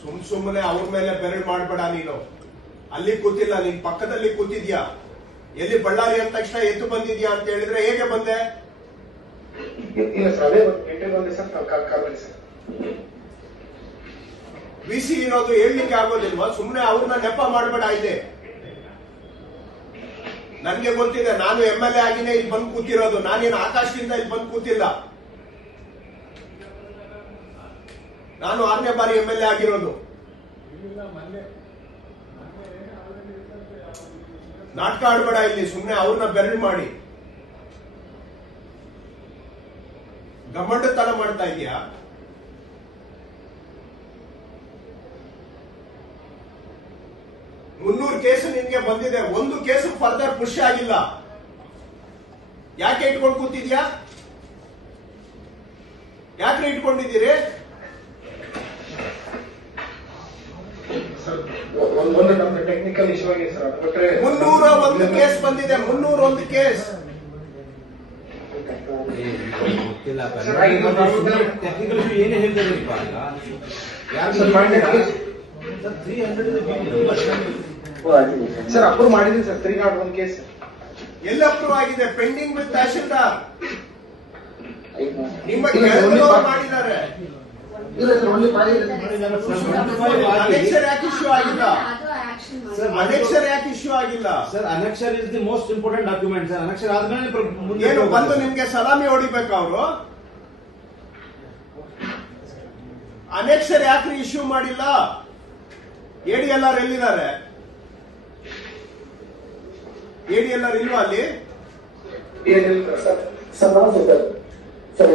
ಸುಮ್ ಸುಮ್ಮನೆ ಅವ್ರ ಮೇಲೆ ಬೆರಳು ಮಾಡಬೇಡ ನೀನು. ಅಲ್ಲಿ ಕೂತಿಲ್ಲ, ನೀನ್ ಪಕ್ಕದಲ್ಲಿ ಕೂತಿದ್ಯಾ? ಎಲ್ಲಿ ಬಳ್ಳಾರಿ ಅಂದ ತಕ್ಷಣ ಎದ್ದು ಬಂದಿದ್ಯಾ ಅಂತ ಹೇಳಿದ್ರೆ ಹೇಗೆ ಬಂದೆ? ಬಿಸಿ ಇರೋದು ಹೇಳಲಿಕ್ಕೆ ಆಗೋದಿಲ್ವಾ? ಸುಮ್ಮನೆ ಅವ್ರನ್ನ ನೆಪ ಮಾಡಬೇಡ ಇದೆ. ನನ್ಗೆ ಗೊತ್ತಿದೆ, ನಾನು ಎಂ ಎಲ್ ಎ ಆಗಿನೇ ಇಲ್ಲಿ ಬಂದು ಕೂತಿರೋದು. ನಾನೇನು ಆಕಾಶದಿಂದ ಇಲ್ಲಿ ಬಂದು ಕೂತಿಲ್ಲ. ನಾನು ಆರನೇ ಬಾರಿ ಎಂ ಎಲ್ ಎ ಆಗಿರೋದು. ನಾಟಕ ಆಡ್ಬೇಡ ಇಲ್ಲಿ ಸುಮ್ಮನೆ ಅವ್ರನ್ನ ಬೆರಳು ಮಾಡಿ. ಗಮ್ಮಂಡತನ ಮಾಡ್ತಾ ಇದೆಯಾ ಮುನ್ನೂರು ಕೇಸು ನಿನ್ಗೆ ಬಂದಿದೆ ಒಂದು ಕೇಸು ಫರ್ದರ್ ಪುಷ್ ಆಗಿಲ್ಲ. ಯಾಕೆ ಇಟ್ಕೊಂಡು ಕೂತಿದ್ಯಾ? ಯಾಕೆ ಇಟ್ಕೊಂಡಿದ್ದೀರಿ ಸರ್ ಒಂದು ನಮ್ದು ಟೆಕ್ನಿಕಲ್ ಇಶ್ಯೂ ಆಗಿದೆ ಸರ್ ಅದು ಬಿಟ್ರೆ ಮುನ್ನೂರ ಒಂದು ಕೇಸ್ ಬಂದಿದೆ ಮುನ್ನೂರ ಒಂದು ಕೇಸ್. ಗೊತ್ತಿಲ್ಲ ಸರ್, ಐದು ಟೆಕ್ನಿಕಲ್ ಏನೇ ಹೇಳ್ತಾರೆ ಇವಾಗ ಯಾರು ಸರ್, ಮಾಡಿ. ತ್ರೀ ಹಂಡ್ರೆಡ್ ಸರ್ ಅಪ್ರೂವ್ ಮಾಡಿದ್ರಿ sir three not one case. ಎಲ್ಲ ಅಪ್ರೂವ್ ಆಗಿದೆ? Pending with tahsildar. ನಿಮ್ಮ ಮಾಡಿದ್ದಾರೆ? ಇಲ್ಲ ಸರ್ ಓನ್ಲಿ ಅನೆಕ್ಷರ್ ಯಾಕೆ ಇಶ್ಯೂ ಆಗಿಲ್ಲ? ಸರ್ ಅನೆಕ್ಷರ್ ಯಾಕೆ ಇಶ್ಯೂ ಆಗಿಲ್ಲ? Sir annexure is the most important document sir. Annexure ಆದ್ಮೇಲೆ ಮುಂದೆ ಏನು. ಬಂದು ನಿಮ್ಗೆ ಸಲಾಮಿ ಹೊಡಿಬೇಕು ಅವರು? ಅನೆಕ್ಷರ್ ಯಾಕ್ರಿ ಇಶ್ಯೂ ಮಾಡಿಲ್ಲ? ಎಡಿ ಎಲ್ಲಾರು ಎಲ್ಲಿದ್ದಾರೆ? ಎಡಿ ಎಲ್ಲಾರು ಇಲ್ವಾ ಅಲ್ಲಿ? ಸರ್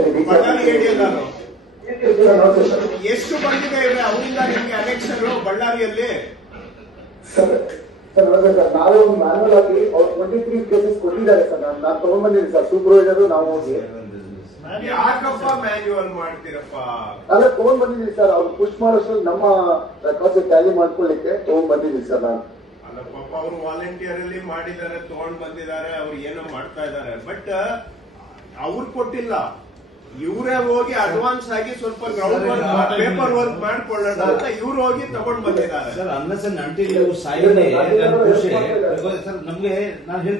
ಎಡಿ ಎಲ್ಲಾರು ಸರ್ ಎಷ್ಟು ಬಂದಿದೆ ಇದೆ ಅವರಿಂದ ನಿಮಗೆ ಅಲೆಕ್ಷನ್ ಬಳ್ಳಾರಿಯಲ್ಲಿ? ಸರ್ ಸರ್ ಸರ್ ನಾವೇ ಮ್ಯಾನುವಲ್ ಆಗಿ ಅವ್ರು ಟ್ವೆಂಟಿ ತ್ರೀ ಕೇಸಸ್ ಕೊಟ್ಟಿದ್ದಾರೆ ಸರ್. ನಾನು ನಾನು ತಗೊಂಡ್ ಬಂದಿದ್ದೀನಿ ಸರ್. ಸೂಪರ್ವೈಸರ್ ನಾವು ಹೋಗಿ. ಯಾಕಪ್ಪ ಮ್ಯಾನ್ಯುವಲ್ ಮಾಡ್ತೀರಪ್ಪ? ಅಲ್ಲ ತಗೊಂಡ್ ಬಂದಿದ್ದೀನಿ ಸರ್. ಅವ್ರು ಪುಷ್ ಮಾಡೋಷ್ಟ್ರಲ್ಲಿ ನಮ್ಮ ರೆಕಾರ್ಡ್ಸ್ ಟ್ಯಾಲಿ ಮಾಡ್ಕೊಳ್ಳಿಕ್ಕೆ ತಗೊಂಡ್ ಬಂದಿದ್ದೀನಿ ಸರ್ ನಾನು. ಅಲ್ಲ ಪಾಪ ಅವರು ವಾಲಂಟಿಯರ್ ಅಲ್ಲಿ ಮಾಡಿದ್ದಾರೆ ತಗೊಂಡ್ ಬಂದಿದ್ದಾರೆ ಅವ್ರು ಏನೋ ಮಾಡ್ತಾ ಇದ್ದಾರೆ. ಬಟ್ ಅವ್ರು ಕೊಟ್ಟಿಲ್ಲ. ಇವರೇ ಹೋಗಿ ಅಡ್ವಾನ್ಸ್ ಆಗಿ ಸ್ವಲ್ಪ ಗ್ರೌಂಡ್ ವರ್ಕ್ ಪೇಪರ್ ವರ್ಕ್ ಮಾಡ್ಕೊಳ್ಳೋಣ ಅಂತ ಇವ್ರು ಹೋಗಿ ತಗೊಂಡ್ ಬಂದಿದ್ದಾರೆ. ಸರ್ ಅನ್ನ ಸರ್ ನಂಟಿ ನೀವು ಸೈನ್ ಸರ್ ನಮ್ಗೆ ನಾನು